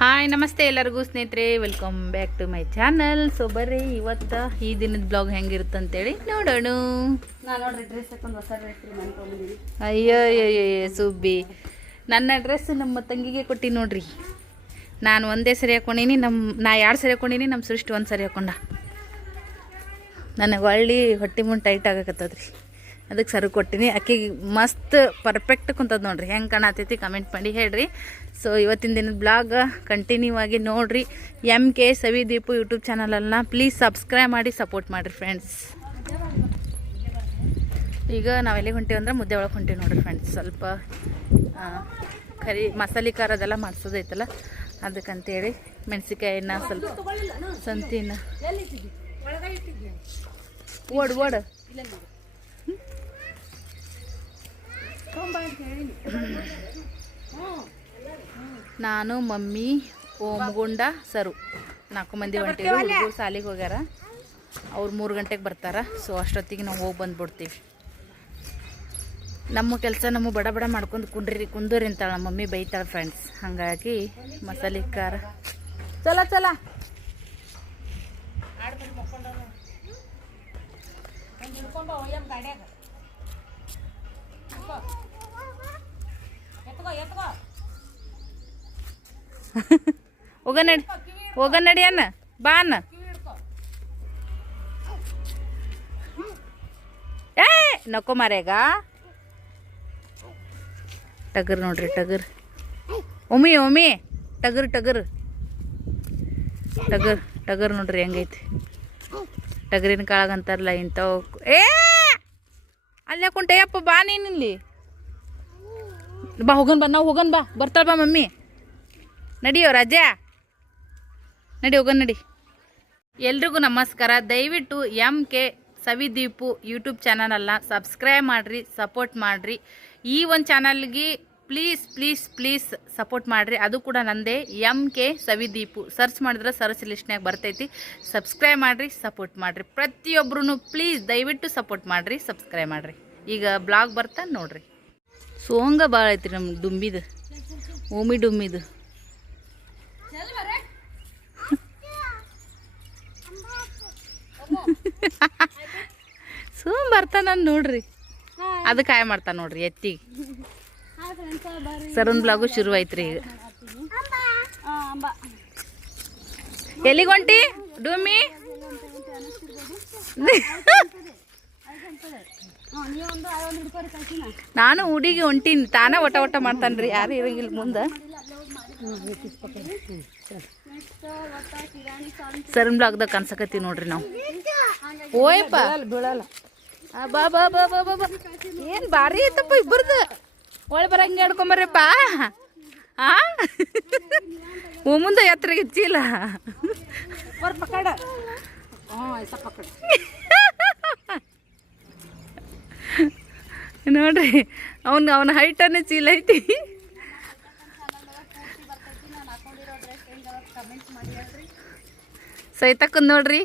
Hi ನಮಸ್ತೆ ಎಲ್ಲರಿಗೂ ಸ್ನೇಹಿತರೆ, welcome back to my channel. So ಬರ್ರಿ ಇವತ್ತು ಈ ದಿನದ ಬ್ಲಾಗ್ ಹೆಂಗಿರುತ್ತೆ ಅಂತೇಳಿ ನೋಡೋಣ. ಅಯ್ಯೋ ಸುಬ್ಬಿ, ನನ್ನ ಡ್ರೆಸ್ ನಮ್ಮ ತಂಗಿಗೆ ಕೊಟ್ಟು ನೋಡ್ರಿ. ನಾನು ಒಂದೇ ಸರಿ ಹಾಕೊಂಡೀನಿ, ನಾ 2 ಸರಿ ಹಾಕೊಂಡೀನಿ, ನಮ್ಮ ಸೃಷ್ಟಿ 1 ಸರಿ ಹಾಕೊಂಡ. ನನಗೆ ಒಳ್ಳೆ ಹೊಟ್ಟೆ ಮುಂದೆ ಟೈಟ್ ಆಗಕತ್ತದ್ರಿ, ಅದಕ್ಕೆ ಸರಿ ಕೊಟ್ಟಿನಿ. ಆಕೆಗೆ ಮಸ್ತ್ ಪರ್ಫೆಕ್ಟ್ ಕುಂತದ ನೋಡ್ರಿ. ಹೆಂಗೆ ಕಾಣತೈತಿ ಕಮೆಂಟ್ ಮಾಡಿ ಹೇಳ್ರಿ. ಸೊ ಇವತ್ತಿನ ದಿನದ ಬ್ಲಾಗ್ ಕಂಟಿನ್ಯೂ ಆಗಿ ನೋಡ್ರಿ. MK ಸವಿದೀಪು ಯೂಟ್ಯೂಬ್ ಚಾನಲನ್ನು ಪ್ಲೀಸ್ ಸಬ್ಸ್ಕ್ರೈಬ್ ಮಾಡಿ ಸಪೋರ್ಟ್ ಮಾಡಿರಿ ಫ್ರೆಂಡ್ಸ್. ಈಗ ನಾವೆಲ್ಲಿಗೆ ಹೊಂಟೀವಿ ಅಂದ್ರೆ ಮುದ್ದೆ ಒಳಗೆ ಹೊಂಟೀವಿ ನೋಡ್ರಿ ಫ್ರೆಂಡ್ಸ್. ಸ್ವಲ್ಪ ಮಸಾಲೆ ಖಾರ ಅದೆಲ್ಲ ಮಾಡಿಸೋದೈತಲ್ಲ, ಅದಕ್ಕಂತೇಳಿ ಮೆಣಸಿಕಾಯಿನ ಸ್ವಲ್ಪ ಸಂತಿನ ಓಡ್ ನಾನು ಮಮ್ಮಿ ಓಮಗುಂಡ ಸರು 4 ಮಂದಿ ಹೊಂಟೀವಿ. ಹುಡುಗರು ಸಾಲಿಗೆ ಹೋಗ್ಯಾರ, ಅವ್ರು 3 ಗಂಟೆಗೆ ಬರ್ತಾರ. ಸೊ ಅಷ್ಟೊತ್ತಿಗೆ ನಾವು ಹೋಗಿ ಬಂದ್ಬಿಡ್ತೀವಿ. ನಮ್ಮ ಕೆಲಸ ನಮ್ಮ ಬಡ ಬಡ ಮಾಡ್ಕೊಂಡು ಕುಂದ್ರಿ ಅಂತಾಳೆ ನಮ್ಮ ಮಮ್ಮಿ, ಬೈತಾಳೆ ಫ್ರೆಂಡ್ಸ್. ಹಾಗಾಗಿ ಮಸಾಲೆ ಖಾರ ಚಲ ಹೋಗ ನಡಿ ಅನ್ನ ಬಾ ಅನ್ನ. ನಕ್ಕೋ ಮಾರ್ಯಾಗ ಟಗರ್ ನೋಡ್ರಿ, ಟಗರ್ ಒಮ್ಮಿ ಟಗರ್ ನೋಡ್ರಿ ಹೆಂಗೈತಿ. ಟಗರಿನ ಕಾಳಗಂತಾರಲ್ಲ ಇಂಥವು. ಅಲ್ಲೇ ಕುಂಟೆಯಪ್ಪ, ಬಾ ನೀನಿಲ್ಲಿ ಬಾ, ಹೋಗನ್ ಬಾ ಬರ್ತಾಳ ಬಾ ಮಮ್ಮಿ. ನಡಿಯೋ ರಾಜಾ, ನಡಿ. ಎಲ್ರಿಗೂ ನಮಸ್ಕಾರ. ದಯವಿಟ್ಟು MK ಸವಿದೀಪು ಯೂಟ್ಯೂಬ್ ಚಾನಲನ್ನು ಸಬ್ಸ್ಕ್ರೈಬ್ ಮಾಡಿರಿ, ಸಪೋರ್ಟ್ ಮಾಡಿರಿ. ಈ ಒಂದು ಚಾನಲ್ಗೆ ಪ್ಲೀಸ್ ಸಪೋರ್ಟ್ ಮಾಡಿರಿ. ಅದು ಕೂಡ ನಂದೇ, MK ಸವಿದೀಪು. ಸರ್ಚ್ ಮಾಡಿದ್ರೆ ಸರ್ಚ್ ಲಿಸ್ಟ್ನಾಗ ಬರ್ತೈತಿ. ಸಬ್ಸ್ಕ್ರೈಬ್ ಮಾಡಿರಿ, ಸಪೋರ್ಟ್ ಮಾಡಿರಿ. ಪ್ರತಿಯೊಬ್ಬರೂ ಪ್ಲೀಸ್ ದಯವಿಟ್ಟು ಸಪೋರ್ಟ್ ಮಾಡಿರಿ, ಸಬ್ಸ್ಕ್ರೈಬ್ ಮಾಡಿರಿ. ಈಗ ಬ್ಲಾಗ್ ಬರ್ತಾ ನೋಡ್ರಿ. ಸೋಂಗ ಭಾಳ ಐತ್ರಿ ನಮ್ಮ ಡುಂಬಿದು, ಓಮಿ ಡುಂಬಿದು. ಸೋಮ್ ಬರ್ತಾನ ನೋಡ್ರಿ, ಅದು ಕಾಯ ಮಾಡ್ತಾನ ನೋಡ್ರಿ ಎತ್ತಿಗೆ. ಸರನ್ ಬ್ಲಾಗು ಶುರು ಐತ್ರಿ ಈಗ. ಎಲ್ಲಿಗೆ ಹೊಂಟಿ ಡೂಮಿ? ನಾನು ಹುಡುಗಿ ಹೊಂಟೀನಿ, ತಾನೇ ಒಟ ಮಾಡ್ತಾನ್ರಿ, ಯಾರು ಇರಂಗಿಲ್ಲ ಮುಂದೆ. ಸರನ್ ಬ್ಲಾಗ್ದಾಗ ಕನ್ಸಕತ್ತೀವಿ ನೋಡ್ರಿ ನಾವು. ಓಯಪ್ಪ ಬೀಳಲ್ಲ. ಬಾ ಏನು ಭಾರಿ ಐತಪ್ಪ ಇಬ್ಬರದು. ಒಳ್ಳೆ ಬರಂಗೆ ಹಿಡ್ಕೊಂಬರ್ರಪ್ಪ. ಮುಂದೆ ಎತ್ತರ ಹೆಚ್ಚಿಲ್ಲ ನೋಡ್ರಿ. ಅವನ ಹೈಟನ್ನೇ ಚೀಲ ಐತಿ. ಸೈತಕ್ಕಂದು ನೋಡ್ರಿ.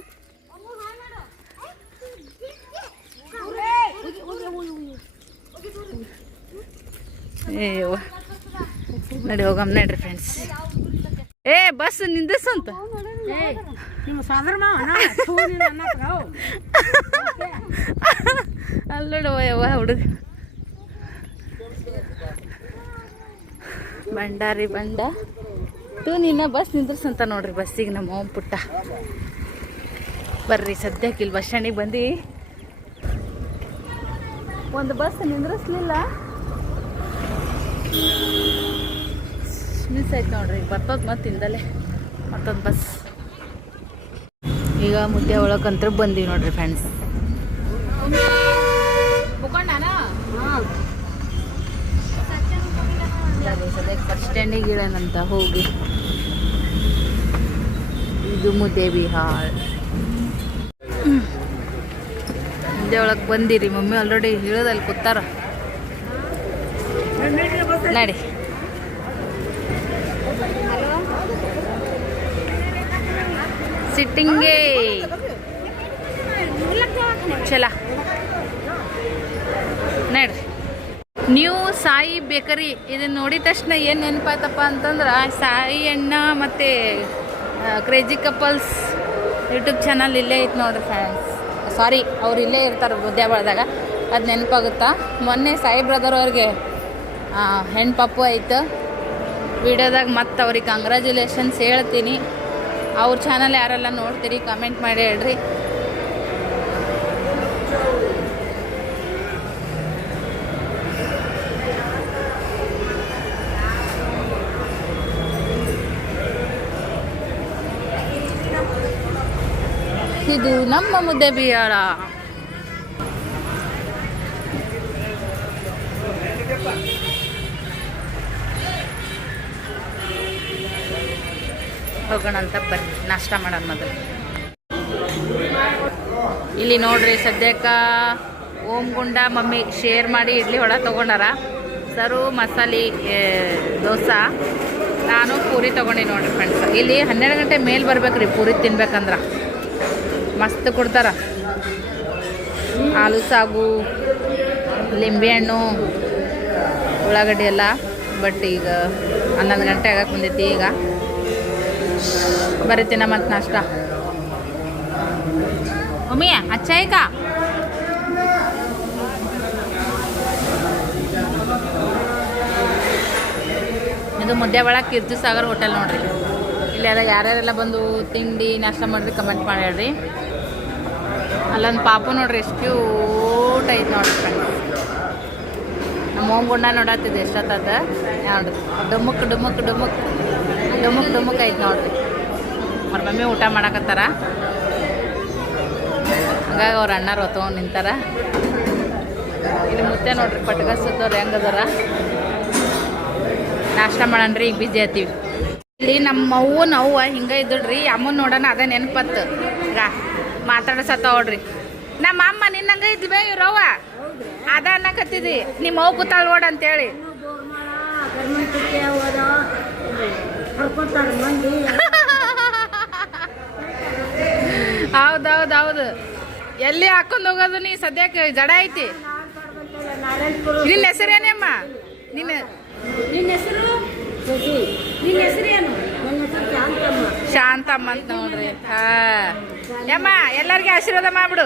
ನಡಿ ಹೋಗಮ್ ನಡ್ರಿ ಫ್ರೆಂಡ್ಸ್. ಬಸ್ ನಿಂದಿಸಂತ ಅಲ್ಲಿ ನೋಡವ್ವ ಹುಡುಗ ಬಂಡಾರಿ ಬಂಡ ನಿನ್ನ ಬಸ್ ನಿಂದ್ರಸಂತ ನೋಡ್ರಿ. ಬಸ್ಸಿಗೆ ನಮ್ಮ ಓಮ್ ಪುಟ್ಟ ಬರ್ರಿ. ಸದ್ಯಕ್ಕೆ ಇಲ್ಲಿ ಬಸ್ ಸ್ಟ್ಯಾಂಡಿಗೆ ಬಂದು ಒಂದು ಬಸ್ ನಿಂದ್ರಿಸ್ಲಿಲ್ಲ, ಮಿಸ್ ಆಯ್ತು ನೋಡ್ರಿ. ಬರ್ತದ ಮತ್ತೆ ಹಿಂದಲೇ ಮತ್ತೊಂದು ಬಸ್. ಈಗ ಮುದ್ದೆ ಒಳಗಂತ್ರ ಬಂದೀವಿ ನೋಡ್ರಿ ಫ್ರೆಂಡ್ಸ್. ಸದ್ಯಕ್ಕೆ ಬಸ್ ಸ್ಟ್ಯಾಂಡಿಗೆ ಇಳನಂತ ಹೋಗಿ. ಇದು ಮುದ್ದೆ ಬಿಹಾಳ್. ಮುದ್ದೆ ಒಳಗೆ ಬಂದಿರಿ. ಮಮ್ಮಿ ಆಲ್ರೆಡಿ ಇಳದಲ್ಲಿ ಕೂತಾರ. ನಡಿ. ಸಿಟ್ಟಿಂಗೇ ಚಲ ನಡ್ರಿ. ನ್ಯೂ ಸಾಯಿ ಬೇಕರಿ ಇದನ್ನು ನೋಡಿದ ತಕ್ಷಣ ಏನು ನೆನಪಾಯ್ತಪ್ಪ ಅಂತಂದ್ರೆ ಸಾಯಿ ಅಣ್ಣ ಮತ್ತು ಕ್ರೇಜಿ ಕಪಲ್ಸ್ ಯೂಟ್ಯೂಬ್ ಚಾನಲ್ ಇಲ್ಲೇ ಐತೆ ನೋಡ್ರಿ ಫ್ರೆಂಡ್ಸ್. ಸಾರಿ, ಅವ್ರು ಇಲ್ಲೇ ಇರ್ತಾರೆ ಬುದ್ಧಾಬಾಳ್ದಾಗ. ಅದು ನೆನಪಾಗುತ್ತಾ. ಮೊನ್ನೆ ಸಾಯಿ ಬ್ರದರ್ ಅವ್ರಿಗೆ ಹೆಣ್ಣು ಪಾಪು ಆಯ್ತು. ವಿಡಿಯೋದಾಗ ಮತ್ತು ಅವ್ರಿಗೆ ಕಂಗ್ರ್ಯಾಚುಲೇಷನ್ಸ್ ಹೇಳ್ತೀನಿ. ಅವ್ರ ಚಾನಲ್ ಯಾರೆಲ್ಲ ನೋಡ್ತೀರಿ ಕಮೆಂಟ್ ಮಾಡಿ ಹೇಳ್ರಿ. ಇದು ನಮ್ಮ ಮುದ್ದೆಬಿಹಾಳ. ಹೋಗೋಣ ಅಂತ ಬರ್ರಿ, ನಾಷ್ಟ ಮಾಡೋಣ ಮೊದಲು. ಇಲ್ಲಿ ನೋಡ್ರಿ ಸದ್ಯಕ್ಕೆ ಓಂ ಗುಂಡ ಮಮ್ಮಿ ಶೇರ್ ಮಾಡಿ ಇಡ್ಲಿ ಹೊಡ ತೊಗೊಂಡಾರ. ಸರು ಮಸಾಲೆ ದೋಸೆ, ನಾನು ಪೂರಿ ತೊಗೊಂಡು ನೋಡ್ರಿ ಫ್ರೆಂಡ್ಸ್. ಇಲ್ಲಿ 12 ಗಂಟೆ ಮೇಲೆ ಬರ್ಬೇಕ್ರಿ ಪೂರಿ ತಿನ್ಬೇಕಂದ್ರೆ. ಮಸ್ತ್ ಕೊಡ್ತಾರ. ಆಲೂ ಸಾಗು, ಲಿಂಬೆಹಣ್ಣು, ಉಳ್ಳಾಗಡ್ಡಿ ಎಲ್ಲ. ಬಟ್ ಈಗ 11 ಗಂಟೆ ಆಗಕ್ಕೆ ಬಂದೈತಿ. ಈಗ ಬರೀತೀನ ಮತ್ತು ನಾಷ್ಟ. ಮಮ್ಮಿ ಅಚ್ಚಾಯಿಕ ಇದು ಮುದ್ದೆಬಾಳ ಕೀರ್ತಿ ಸಾಗರ್ ಹೋಟೆಲ್ ನೋಡ್ರಿ. ಇಲ್ಲೆಲ್ಲ ಯಾರ್ಯಾರೆಲ್ಲ ಬಂದು ತಿಂಡಿ ನಾಷ್ಟ ಮಾಡಿರಿ ಕಮೆಂಟ್ ಮಾಡಿ ಹೇಳ್ರಿ. ಅಲ್ಲೊಂದು ಪಾಪು ನೋಡ್ರಿ ಎಷ್ಟು ಕ್ಯೂಟ್ ಐತೆ ನೋಡ್ರಿ ಫ್ರೆಂಡ್ಸ್. ನಮ್ಮ ಹೋಮ್ಗುಂಡ ನೋಡತ್ತಿದ್ದು ಎಷ್ಟೊತ್ತದ ನೋಡ್ರಿ. ಡುಮುಕ್ ಡುಮುಕ್ ಡುಮುಕ್ ಡುಮುಕ್ ಡುಮುಕ್ ಐತೆ ನೋಡ್ರಿ. ಅವ್ರ ಮಮ್ಮಿ ಊಟ ಮಾಡಕತ್ತಾರ. ಹಂಗಾಗಿ ಅವ್ರ ಅಣ್ಣಾರು ಹೊತ್ಕೊಂಡು ನಿಂತಾರ. ಇಲ್ಲಿ ಮುತ್ತೆ ನೋಡ್ರಿ ಪಟ್ಕಸತ್ತವ್ರು ಹೆಂಗದಾರ. ನಾಷ್ಟ ಮಾಡಣ್ರಿ, ಈಗ ಬಿಜಿ ಆತೀವಿ. ಇಲ್ಲಿ ನಮ್ಮ ಅವ್ವ ಹಿಂಗೆ ಇದ್ದಳ್ರಿ. ಅಮ್ಮನ ನೋಡೋಣ ಅದೇ ನೆನಪತ್ತು. ಈಗ ಮಾತಾಡಸತ್ತ ನೋಡ್ರಿ. ನಮ್ಮ ಅಮ್ಮ ನಿನ್ನಂಗೆ ಇದ್ವಿ ಇವ್ರವ್ವ ಅದ ಅನ್ನಕತ್ತಿದ್ದಿ. ನಿಮ್ಮ ಅವ್ವ ಕೂತಾಳ ನೋಡ ಅಂತೇಳಿ. ಹೌದೌದೌದು. ಎಲ್ಲಿ ಹಾಕೊಂಡು ಹೋಗೋದು ನೀ ಸದ್ಯಕ್ಕೆ ಜಡ ಐತಿ. ನಿನ್ನ ಹೆಸರೇನಮ್ಮ? ನಿನ್ನ ಹೆಸರು ಶಾಂತಮ್ಮ ಅಂತ ನೋಡ್ರಿ. ಯಮ್ಮ ಎಲ್ಲರಿಗೆ ಆಶೀರ್ವಾದ ಮಾಡ್ಬಿಡು.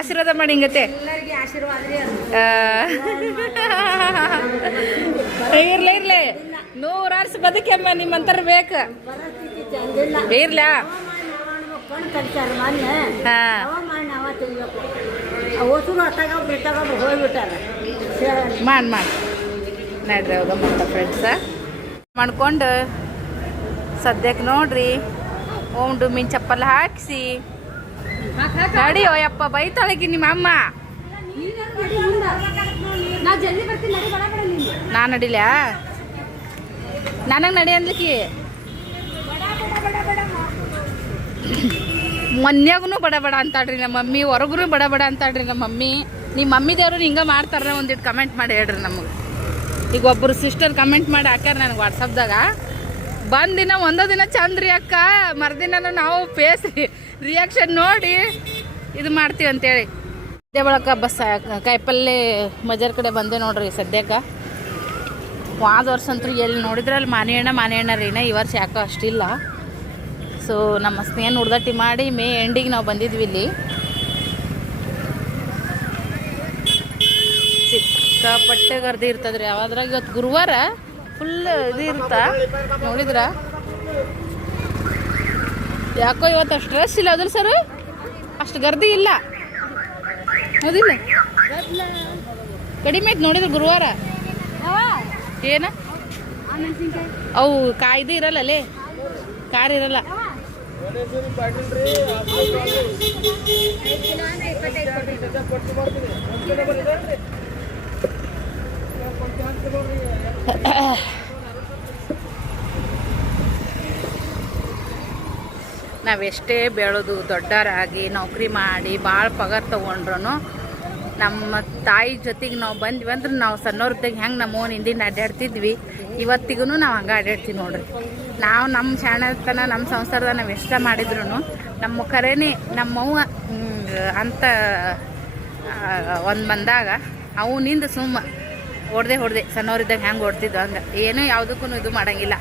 ಆಶೀರ್ವಾದ ಮಾಡಿ ಹಿಂಗತ್ತೆ. ಇರ್ಲಿ ಇರ್ಲಿ, 100 ವರ್ಷ ಬದುಕಮ್ಮ. ನಿಮ್ಮಂತರ ಬೇಕು ಇರ್ಲ. ಮಾಡಿ ನಡ್ರಿ. ಹೌದ ಮತ್ತ ಫ್ರೆಂಡ್ಸ ಮಾಡ್ಕೊಂಡು ಸದ್ಯಕ್ಕೆ ನೋಡ್ರಿ ಓಂ ಡುಮ್ಮಿನ ಚಪ್ಪಲ್ ಹಾಕಿಸಿ ನಡಿಯೋ ಯಪ್ಪ. ಬೈತಾಳಗಿ ನಿಮ್ಮ ಅಮ್ಮ. ನಾ ನಡಿಲ? ನನಗೆ ನಡಿ ಅನ್ಲಿಕ್ಕೆ ಮನ್ಯಾಗೂ ಬಡ ಬಡ ಅಂತಾಳ್ರಿ ನಮ್ಮ ಮಮ್ಮಿ, ಹೊರಗೂ ಬಡ ಬಡ ಅಂತಾಳ್ರಿ ನಮ್ಮ ಮಮ್ಮಿ. ನಿಮ್ಮ ಮಮ್ಮಿ ದೇವ್ರು ಹಿಂಗೆ ಮಾಡ್ತಾರ ಒಂದಿಟ್ಟು ಕಮೆಂಟ್ ಮಾಡಿ ಹೇಳ್ರಿ ನಮಗೆ. ಈಗ ಒಬ್ಬರು ಸಿಸ್ಟರ್ ಕಮೆಂಟ್ ಮಾಡಿ ಹಾಕ್ಯಾರ ನನಗೆ ವಾಟ್ಸಪ್ದಾಗ. ಬಂದಿನ ಒಂದೋ ದಿನ ಚಂದ್ರಿ ಅಕ್ಕ, ಮರ್ದಿನ ನಾವು ಫೇಸ್ ರಿಯಾಕ್ಷನ್ ನೋಡಿ ಇದು ಮಾಡ್ತೀವಿ ಅಂತೇಳಿ. ಇದೇ ಬಳಕ ಬಸ್ ಕಾಯಿಪಲ್ಲೆ ಮಜರ್ ಕಡೆ ಬಂದೆ ನೋಡ್ರಿ ಸದ್ಯಕ್ಕೆ. ವಾದ ವರ್ಷ ಅಂತೂ ಎಲ್ಲಿ ನೋಡಿದ್ರೆ ಅಲ್ಲಿ ಮಾನೆಹಣ್ಣ ರೀನ. ಈ ವರ್ಷ ಯಾಕೋ ಅಷ್ಟಿಲ್ಲ. ಸೊ ನಮ್ಮ ಸ್ನೇಹನ ಉಡ್ದಟ್ಟಿ ಮಾಡಿ ಮೇ ಎಂಡಿಗೆ ನಾವು ಬಂದಿದ್ವಿ ಇಲ್ಲಿ. ಸಿಕ್ಕಾಪಟ್ಟೆ ಗರ್ದಿ ಇರ್ತದ್ರಿ ಯಾವಾದ್ರಾಗ. ಇವತ್ತು ಗುರುವಾರ ಫುಲ್ ಇದು ಇರುತ್ತಾ ನೋಡಿದ್ರ. ಯಾಕೋ ಇವತ್ತು ಅಷ್ಟು ರಶ್ ಇಲ್ಲ ಅದ್ರ ಸರ್, ಅಷ್ಟು ಗರ್ದಿ ಇಲ್ಲ ಹೌದಿಲ್ಲ. ಕಡಿಮೆ ಐತೆ ನೋಡಿದ್ರೆ ಗುರುವಾರ. ಏನ ಅವು ಕಾಯ್ದು ಇರಲ್ಲ ಅಲ್ಲೇ, ಕಾರ್ ಇರಲ್ಲ. ನಾವೆಷ್ಟೇ ಬೆಳೆದು ದೊಡ್ಡರಾಗಿ ನೌಕರಿ ಮಾಡಿ ಭಾಳ ಪಗಾರ ತೊಗೊಂಡ್ರು ನಮ್ಮ ತಾಯಿ ಜೊತೆಗೆ ನಾವು ಬಂದ್ವಿ ಅಂದ್ರೆ ನಾವು ಸಣ್ಣವ್ರದಾಗ ಹೆಂಗೆ ನಮ್ಮವ್ವನ ಹಿಂದಿನ ಅಡ್ಡಾಡ್ತಿದ್ವಿ ಇವತ್ತಿಗೂ ನಾವು ಹಂಗೆ ಅಡ್ಡಾಡ್ತೀವಿ ನೋಡ್ರಿ. ನಾವು ನಮ್ಮ ಶಾಣತನ ನಮ್ಮ ಸಂಸಾರದ ನಾವು ಎಷ್ಟ ಮಾಡಿದ್ರು ನಮ್ಮ ಕರೆನೇ ನಮ್ಮವ್ವ ಅಂತ ಒಂದು ಬಂದಾಗ ಅವನಿಂದ ಸುಮ್ಮ ಹೊಡೆದೆ ಸಣ್ಣವ್ರಿದ್ದಾಗ ಹೆಂಗೆ ಹೊಡ್ತಿದ್ವು ಹಂಗೆ ಏನೂ ಯಾವುದಕ್ಕೂ ಇದು ಮಾಡೋಂಗಿಲ್ಲ.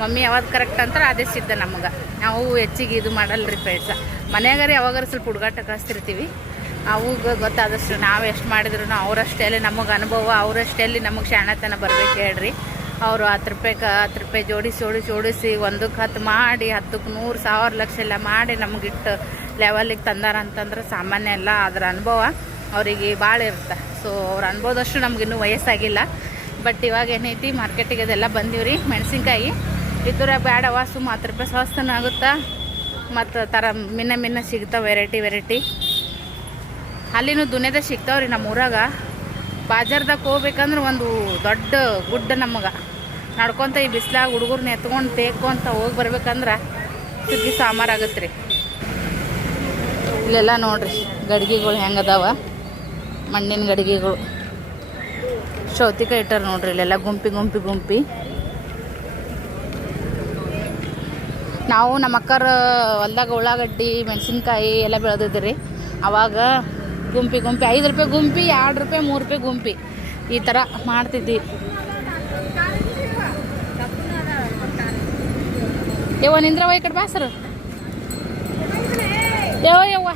ಮಮ್ಮಿ ಯಾವಾಗ ಕರೆಕ್ಟ್ ಅಂತಾರೆ ಅದೇ ಸಿದ್ಧ ನಮಗೆ. ನಾವು ಹೆಚ್ಚಿಗೆ ಇದು ಮಾಡಲ್ರಿ ಫ್ರೆಂಡ್ಸ. ಮನೆಯಾಗಾರೆ ಯಾವಾಗಾರು ಸ್ವಲ್ಪ ಹುಡುಗಾಟ ಕಳಿಸ್ತಿರ್ತೀವಿ. ಅವಾಗ ಗೊತ್ತಾದಷ್ಟು ನಾವು ಎಷ್ಟು ಮಾಡಿದ್ರು ಅವರಷ್ಟೇ ನಮಗೆ ಅನುಭವ, ಅವರಷ್ಟೇ ನಮಗೆ ಶಾಣತನ ಬರ್ಬೇಕು ಹೇಳ್ರಿ. ಅವರು 10 ರೂಪಾಯಿ ಜೋಡಿಸಿ 1ಕ್ಕೆ 10 ಮಾಡಿ 10ಕ್ಕೆ 100 1000 ಲಕ್ಷ ಎಲ್ಲ ಮಾಡಿ ನಮಗಿಟ್ಟು ಲೆವೆಲಿಗೆ ತಂದಾರ ಅಂತಂದ್ರೆ ಸಾಮಾನ್ಯ ಅಲ್ಲ. ಅದರ ಅನುಭವ ಅವರಿಗೆ ಭಾಳ ಇರುತ್ತೆ. ಸೊ ಅವ್ರ ಅನ್ಬೋದಷ್ಟು ನಮಗಿನ್ನೂ ವಯಸ್ಸಾಗಿಲ್ಲ. ಬಟ್ ಇವಾಗ ಏನೈತಿ ಮಾರ್ಕೆಟಿಗೆ ಅದೆಲ್ಲ ಬಂದೀವ್ರಿ. ಮೆಣಸಿನ್ಕಾಯಿ ಇದ್ರ ಬೇಡವ ಸುಮ್ಮ 10 ರೂಪಾಯಿ ಸ್ವಸ್ತನ ಆಗುತ್ತಾ. ಮತ್ತು ಥರ ಮಿನ್ನ ಸಿಗ್ತಾವೆ ವೆರೈಟಿ. ಅಲ್ಲಿನೂ ದುನಿಯಾದ ಸಿಗ್ತಾವ್ರಿ. ನಮ್ಮ ಊರಾಗ ಬಾಜಾರ್ದಾಗ ಹೋಗ್ಬೇಕಂದ್ರೆ ಒಂದು ದೊಡ್ಡ ಗುಡ್ಡ ನಮಗೆ. ನಡ್ಕೊತ ಈ ಬಿಸ್ಲಾಗ ಹುಡುಗರ್ನ ಎತ್ಕೊಂಡು ತೇಕೊಂತ ಹೋಗಿ ಬರ್ಬೇಕಂದ್ರೆ ಸುಗ್ಗಿ ಸಾಮಾರಾಗತ್ತೆ ರೀ. ಇಲ್ಲೆಲ್ಲ ನೋಡ್ರಿ ಗಡಿಗೆಗಳು ಹೆಂಗದಾವ, ಮಣ್ಣಿನ ಗಡಿಗೆಗಳು. ಸೌತಿಕಾಯಿ ಇಟ್ಟಾರ ನೋಡ್ರಿ ಇಲ್ಲೆಲ್ಲ ಗುಂಪಿ. ನಾವು ನಮ್ಮ ಅಕ್ಕರ ಹೊಲ್ದಾಗ ಉಳ್ಳಾಗಡ್ಡಿ ಮೆಣಸಿನ್ಕಾಯಿ ಎಲ್ಲ ಬೆಳೆದಿದ್ರಿ. ಅವಾಗ ಗುಂಪಿ 5 ರೂಪಾಯಿ ಗುಂಪಿ, 2 ರೂಪಾಯಿ 3 ರೂಪಾಯಿ ಗುಂಪಿ ಈ ಥರ ಮಾಡ್ತಿದ್ವಿ. ಯವ್ವ ನಿಂದ್ರವ ಈ ಕಡೆ ಬಾಸರು ಯವ್ವ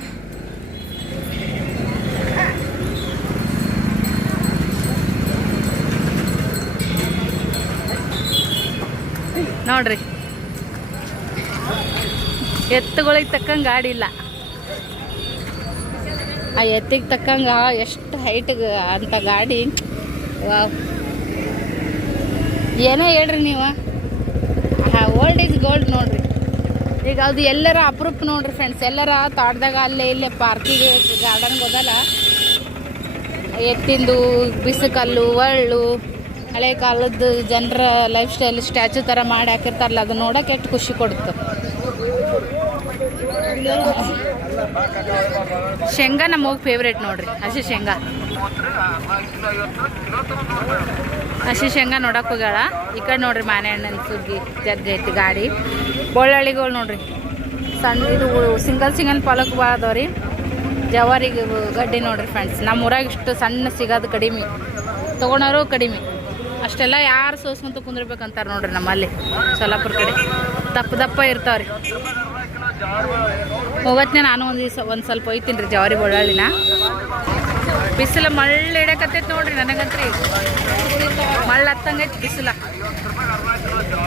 ನೋಡ್ರಿ ಎತ್ತುಗಳಿಗೆ ತಕ್ಕಂಗೆ ಗಾಡಿ ಇಲ್ಲ. ಆ ಎತ್ತಿಗೆ ತಕ್ಕಂಗೆ ಎಷ್ಟು ಹೈಟ್ಗೆ ಅಂತ ಗಾಡಿ. ವಾವ್, ಏನೇ ಹೇಳ್ರಿ ನೀವು, ಓಲ್ಡ್ ಈಸ್ ಗೋಲ್ಡ್ ನೋಡ್ರಿ. ಈಗ ಅದು ಎಲ್ಲರ ಅಪ್ರೂಪ್ ನೋಡ್ರಿ ಫ್ರೆಂಡ್ಸ್. ಎಲ್ಲರ ತೋಟದಾಗ ಅಲ್ಲೇ ಪಾರ್ಕಿಗೆ ಗಾರ್ಡನ್ಗೆ ಹೋದಲ್ಲ ಎತ್ತಿಂದು ಬಿಸಿಕಲ್ಲು ಒಳ್ಳು ಹಳೆ ಕಾಲದ ಜನರ ಲೈಫ್ ಸ್ಟೈಲ್ ಸ್ಟ್ಯಾಚು ಥರ ಮಾಡಿ ಹಾಕಿರ್ತಾರಲ್ಲ, ಅದು ನೋಡೋಕೆ ಎಷ್ಟು ಖುಷಿ ಕೊಡುತ್ತೆ. ಶೇಂಗಾ ನಮಗೆ ಫೇವ್ರೇಟ್ ನೋಡ್ರಿ. ಹಸಿ ಶೇಂಗಾ ನೋಡಕ್ಕೆ ಹೋಗ್ಯಾಳ. ಈ ಕಡೆ ನೋಡ್ರಿ ಮಾನೆ ಹಣ್ಣಿನ ಸುಗ್ಗಿ ಜಗ್ಗ ಐತಿ ಗಾಡಿ. ಬೊಳ್ಳಳ್ಳಿಗಳು ನೋಡ್ರಿ ಸಣ್ಣ ಇದು ಸಿಂಗಲ್ ಪಾಲಕ್ ಭಾಳ ಅದಾವ್ರಿ. ಜವಾರಿ ಗಡ್ಡಿ ನೋಡ್ರಿ ಫ್ರೆಂಡ್ಸ್. ನಮ್ಮ ಊರಾಗ ಇಷ್ಟು ಸಣ್ಣ ಸಿಗೋದು ಕಡಿಮೆ, ತೊಗೊಳೋರು ಕಡಿಮೆ. ಅಷ್ಟೆಲ್ಲ ಯಾರು ಸೋಸ್ಕೊಂತ ಕುಂದಿರ್ಬೇಕಂತಾರೆ ನೋಡ್ರಿ. ನಮ್ಮಲ್ಲಿ ಸೊಲ್ಲಾಪುರ ಕಡೆ ದಪ್ಪ ಇರ್ತಾವ್ರಿ. ಹೋಗತ್ನೆ ನಾನು ಒಂದು ಸ್ವಲ್ಪ ಒಯ್ತೀನಿ ರೀ ಜವಾರಿ ಬೊಳ್ಳಳ್ಳಿನ. ಬಿಸಿಲು ಮಳ್ಳು ಇಡಕತ್ತೈತಿ ನೋಡ್ರಿ. ನನಗಂತ್ರಿ ಮಳ್ಳು ಹತ್ತಂಗೈತಿ ಬಿಸಿಲ.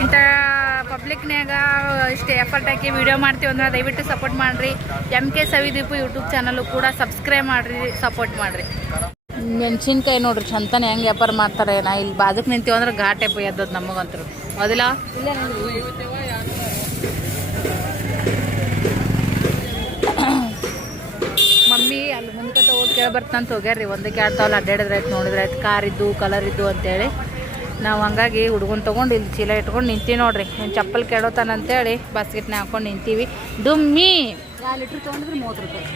ಇಂಥ ಪಬ್ಲಿಕ್ನ್ಯಾಗ ಇಷ್ಟು ಎಫರ್ಟ್ ಹಾಕಿ ವಿಡಿಯೋ ಮಾಡ್ತೀವಿ ಅಂದ್ರೆ ದಯವಿಟ್ಟು ಸಪೋರ್ಟ್ ಮಾಡಿರಿ. MK ಸವಿದೀಪು ಯೂಟ್ಯೂಬ್ ಚಾನಲ್ಲು ಕೂಡ ಸಬ್ಸ್ಕ್ರೈಬ್ ಮಾಡಿರಿ, ಸಪೋರ್ಟ್ ಮಾಡಿರಿ. ಮೆಣಸಿನ್ಕಾಯಿ ನೋಡ್ರಿ ಚಂತನ ಹೆಂಗೆ ವ್ಯಾಪಾರ ಮಾಡ್ತಾರೆ. ನಾ ಇಲ್ಲಿ ಬಾಜುಕ್ ನಿಂತೀವಿ ಅಂದ್ರೆ ಘಾಟೆ ಎದ್ದೋದು ನಮಗಂತರು ಮೊದಲ. ಮಮ್ಮಿ ಅಲ್ಲಿ ಮುಂದ್ಕತ್ತ ಹೋಗಿ ಕೇಳಿ ಬರ್ತಂತ ಹೋಗ್ಯಾರ್ರಿ. ಒಂದಕ್ಕೆ 2 ತಾವಲ್ಲ ಅಡ್ಡಾಡಿದ್ರಾಯ್ತು, ನೋಡಿದ್ರಾಯ್ತು, ಕಾರ್ ಇದ್ದು ಕಲರ್ ಇದ್ದು ಅಂತೇಳಿ. ನಾವು ಹಂಗಾಗಿ ಹುಡುಗನ್ ತೊಗೊಂಡು ಇಲ್ಲಿ ಚೀಲ ಇಟ್ಕೊಂಡು ನಿಂತೀವಿ ನೋಡ್ರಿ. ಏನು ಚಪ್ಪಲ್ ಕೆಡೋತಾನಂತೇಳಿ ಬಾಸ್ಕೆಟ್ನ ಹಾಕೊಂಡು ನಿಂತೀವಿ. ದುಮ್ಮಿ 2 ಲೀಟ್ರ್ ತೊಗೊಂಡಿದ್ರೆ 30 ರೂಪಾಯಿ.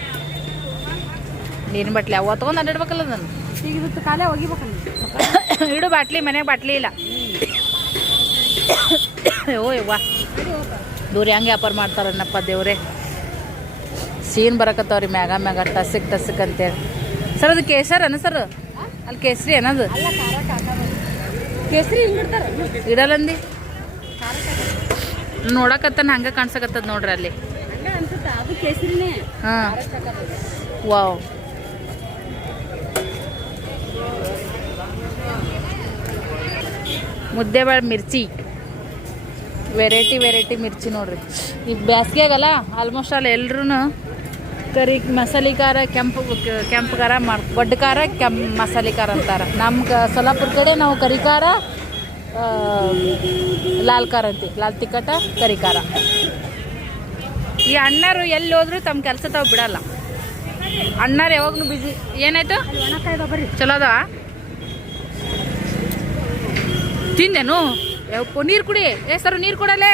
ನೀರಿನ ಬಾಟ್ಲಿ ಅವ ತೊಗೊಂಡು ಅಡ್ಡಾಡ್ಬೇಕಲ್ಲ ನಾನು. ಈಗ ಕಾಲೇ ಒಗಿಬೇಕಲ್ಲ. ಇಡು ಬಾಟ್ಲಿ, ಮನೆಗೆ ಬಾಟ್ಲಿ ಇಲ್ಲ. ಓ ಯವ್ವ ದೂರ ಹೆಂಗೆ ವ್ಯಾಪಾರ ಮಾಡ್ತಾರನ್ನಪ್ಪ ದೇವ್ರೆ. ಸೀನ್ ಬರಕತ್ತವ್ರಿ ಮ್ಯಾಗ ಟಸಕ್ ಅಂತೇಳಿ. ಸರ್ ಅದು ಕೇಸರನ ಸರ್? ಅಲ್ಲಿ ಕೇಸರಿ ಏನದು? ಕೇಸರಿ ಇಡಲ್ಲಂದಿ ನೋಡಕತ್ತಾನ ಹಂಗೆ ಕಾಣ್ಸಕತ್ತದ ನೋಡ್ರಿ ಅಲ್ಲಿ. ಹಾಂ ವಾವ್. ಮುದ್ದೆಬೇಳೆ ಮಿರ್ಚಿ ವೆರೈಟಿ ಮಿರ್ಚಿ ನೋಡ್ರಿ. ಈ ಬ್ಯಾಸ್ಗೆಗಲ್ಲ ಆಲ್ಮೋಸ್ಟ್ ಅಲ್ಲಿ ಎಲ್ರೂ ಕರಿ ಮಸಾಲೆ ಖಾರ, ಕೆಂಪು ಖಾರ ದೊಡ್ಡ ಖಾರ, ಮಸಾಲೆ ಖಾರ ಅಂತಾರೆ. ನಮ್ಮ ಸೊಲ್ಲಾಪುರ ಕಡೆ ನಾವು ಕರಿ ಖಾರ, ಲಾಲ್ ಖಾರ ಅಂತೀವಿ. ಲಾಲ್ ತಿಕ್ಕಟ ಕರಿ ಖಾರ. ಈ ಅಣ್ಣರು ಎಲ್ಲಿ ಹೋದ್ರು ತಮ್ಮ ಕೆಲಸ ತಾವು ಬಿಡಲ್ಲ. ಅಣ್ಣಾರು ಯಾವಾಗಲೂ ಬಿಸಿ. ಏನಾಯ್ತು ಚಲೋ ಅದ ತಿಂದೇನು? ನೀರು ಕುಡಿ. ಸರ್ ನೀರು ಕೊಡಲೇ.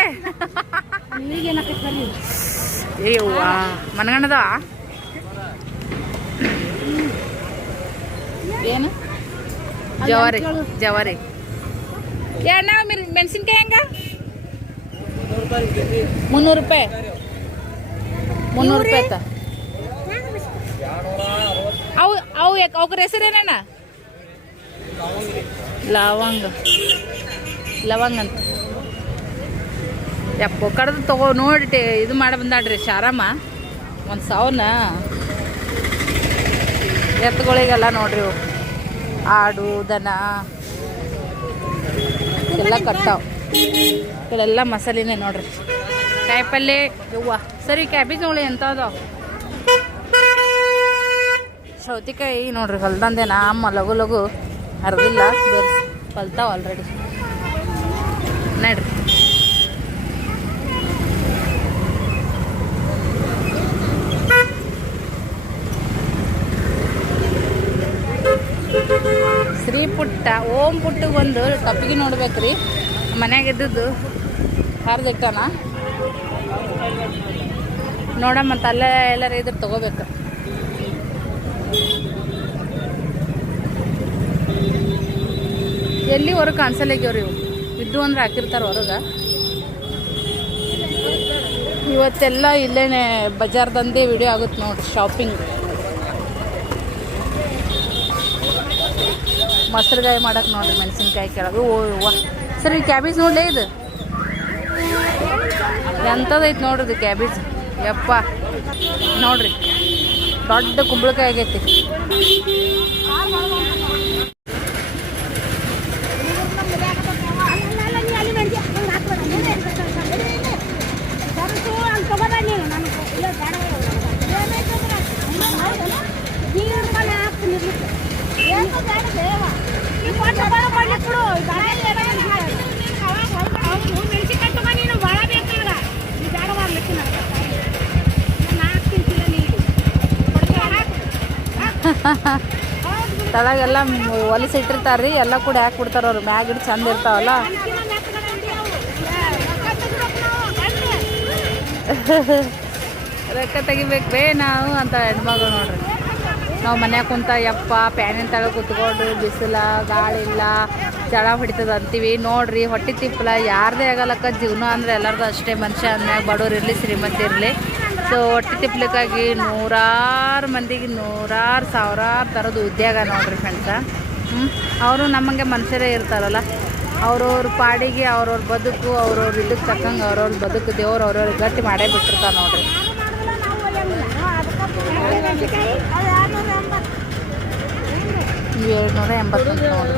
ಏವ್ವ ಮನಗಣ್ಣದ ಏನು ಜವಾರಿ ಏನ ಮೆಣಸಿನ್ಕಾಯಿ ಹೆಂಗ? 300 ರೂಪಾಯಿ. 300 ರೂಪಾಯಿ ಆಯ್ತಾ? ಅವ್ರ ಹೆಸರೇನ? ಲವಂಗ ಲವಂಗ ಅಂತ ಯಪ್ಪೋ ಕಡ್ದು ತಗೋ ನೋಡಿ ಇದು ಮಾಡಿ ಬಂದಾಡ್ರಿ ಶಾರಮ್ಮ 1,000 ಎತ್ತುಗಳಿಗೆಲ್ಲ ನೋಡ್ರಿ ಇವು ಆಡು ದನ ಎಲ್ಲ ಕಟ್ಟಾವ್ ಇಲ್ಲೆಲ್ಲ ಮಸಾಲಿನೇ ನೋಡ್ರಿ ಕಾಯಿಪಲ್ಲೆ ಯವ್ವ ಸರಿ ಕ್ಯಾಬೇಜ್ ನೋಡಿ ಎಂತ ಅದಾವ ಸೌತಿಕಾಯಿ ನೋಡ್ರಿ ಹೊಲ್ದಂದೇನ ಅಮ್ಮ ಲಘು ಲಘು ಅರ್ದಿಲ್ಲ ಕಲ್ತಾವ ಆಲ್ರೆಡಿ ನೋಡ್ರಿ ಶ್ರೀ ಪುಟ್ಟ ಓಂ ಪುಟ್ಟಿಗೆ ಒಂದು ಟಪ್ಪಿಗೆ ನೋಡ್ಬೇಕ್ರಿ ಮನ್ಯಾಗ ಇದ್ದದ್ದು ಹಾರ್ದಿಟ್ಟನ ನೋಡ ಮತ್ತು ಅಲ್ಲೇ ಎಲ್ಲಾರ ಇದ್ರೆ ತಗೋಬೇಕು ಎಲ್ಲಿ ಹೊರಗೆ ಕಾಣಿಸಲ್ಲಾಗ್ಯವ್ರಿ ಇವು ಇದ್ದು ಅಂದ್ರೆ ಹಾಕಿರ್ತಾರೆ ಹೊರಗೆ ಇವತ್ತೆಲ್ಲ ಇಲ್ಲೇನೆ ಬಜಾರ್ದಂದೇ ವಿಡಿಯೋ ಆಗುತ್ತೆ ನೋಡ್ರಿ ಶಾಪಿಂಗ್ ಮೊಸರುಗಾಯಿ ಮಾಡಕ್ಕೆ ನೋಡ್ರಿ ಮೆಣಸಿನ್ಕಾಯಿ ಕೆಳಗೆ ಓ ವಾ ಸರಿ ಕ್ಯಾಬೇಜ್ ನೋಡಲೇ ಇದು ಎಂಥದೈತೆ ನೋಡ್ರಿ ಇದು ಕ್ಯಾಬೇಜ್ ಯಪ್ಪ ನೋಡ್ರಿ ದೊಡ್ಡ ಕುಂಬಳಕಾಯಿ ಆಗೈತಿ ತಳಗೆಲ್ಲ ಹೊಲಿಸಿ ಇಟ್ಟಿರ್ತಾರ್ರಿ ಎಲ್ಲ ಕೂಡ ಹಾಕ್ಬಿಡ್ತಾರ ಅವ್ರು ಮ್ಯಾಗಿಡ್ ಚಂದ ಇರ್ತಾವಲ್ಲ ರೊಕ್ಕ ತೆಗಿಬೇಕು ಬೇ ನಾವು ಅಂತ ಹೆಣ್ಮಗಳು ನೋಡ್ರಿ ನಾವು ಮನ್ಯಾಗ ಕುಂತ ಯಪ್ಪ ಪ್ಯಾನಿನ ತಳ ಕುತ್ಕೊಂಡು ಬಿಸಿಲ ಗಾಳಿ ಇಲ್ಲ ಜಳ ಹೊಡಿತದ ಅಂತೀವಿ ನೋಡ್ರಿ ಹೊಟ್ಟೆ ತಿಪ್ಪಲ ಯಾರದೇ ಆಗಲ್ಲಕ್ಕ ಜೀವನ ಅಂದರೆ ಎಲ್ಲರದು ಅಷ್ಟೇ ಮನುಷ್ಯ ಅಂದ್ಮ್ಯಾಗ ಬಡವ್ರು ಇರಲಿ ಶ್ರೀಮಂತ ಇರಲಿ ಸೊ ಹೊಟ್ಟೆ ತಿಪ್ಪಲಿಕ್ಕಾಗಿ ನೂರಾರು ಮಂದಿಗೆ ನೂರಾರು ಸಾವಿರಾರು ಥರದ ಉದ್ಯೋಗ ನೋಡ್ರಿ ಫ್ರೆಂಡ್ಸ ಅವರು ನಮಗೆ ಮನುಷ್ಯರೇ ಇರ್ತಾರಲ್ಲ ಅವ್ರವ್ರ ಪಾಡಿಗೆ ಅವ್ರವ್ರ ಬದುಕು ಅವ್ರವ್ರ ಇದಕ್ಕೆ ತಕ್ಕಂಗೆ ಅವ್ರವ್ರ ಬದುಕು ದೇವ್ರು ಅವ್ರವ್ರಿಗೆ ಗಟ್ಟಿ ಮಾಡೇ ಬಿಟ್ಟಿರ್ತಾರೆ ನೋಡ್ರಿ 780 ನೋಡ್ರಿ